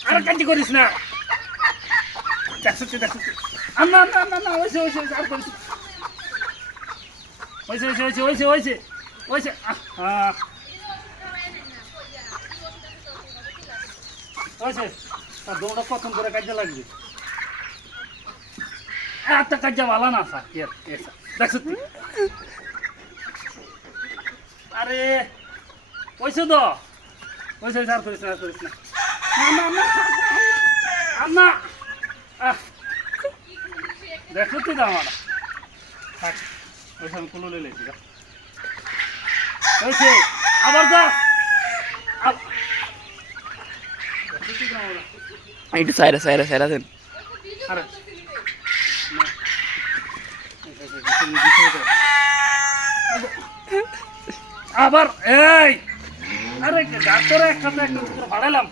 আর কাটি করিস না দেখছি না না না না ওইসে আর করিস ওইসে তার দৌড়া কখন করে কাজে লাগবে একটা কাজে ভালো না স্যার দেখছ আরে ওইসে তো ওইসে আর করিস না না দেখো তুই তো আমার থাক ওইসে আমি কুলো লেছি ওইসে আবার যা একটু সাইরা দেন আরে আবার এই আরে ডাক্তার একটা ভাড়ালাম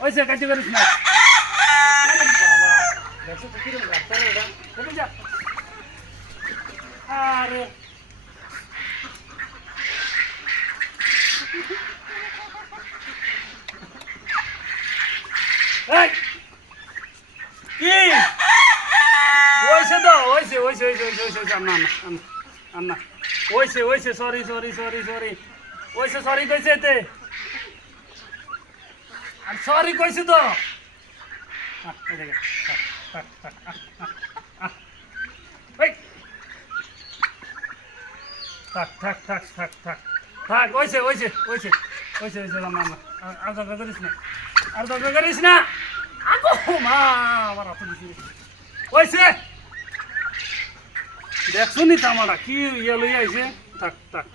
ওইসে কাটি করিস না আরে কি ওইসে তো ওইসে আন্না ওইসে সরি ওইসে সরি কইছে এতে আর সরি কইছে তো থাক ওইসে আর দরকার করিস না আগো মা আমার হাতে দিছি ওইসে দেখছো নি তামাটা কি ইয়ে লই আইছে থাক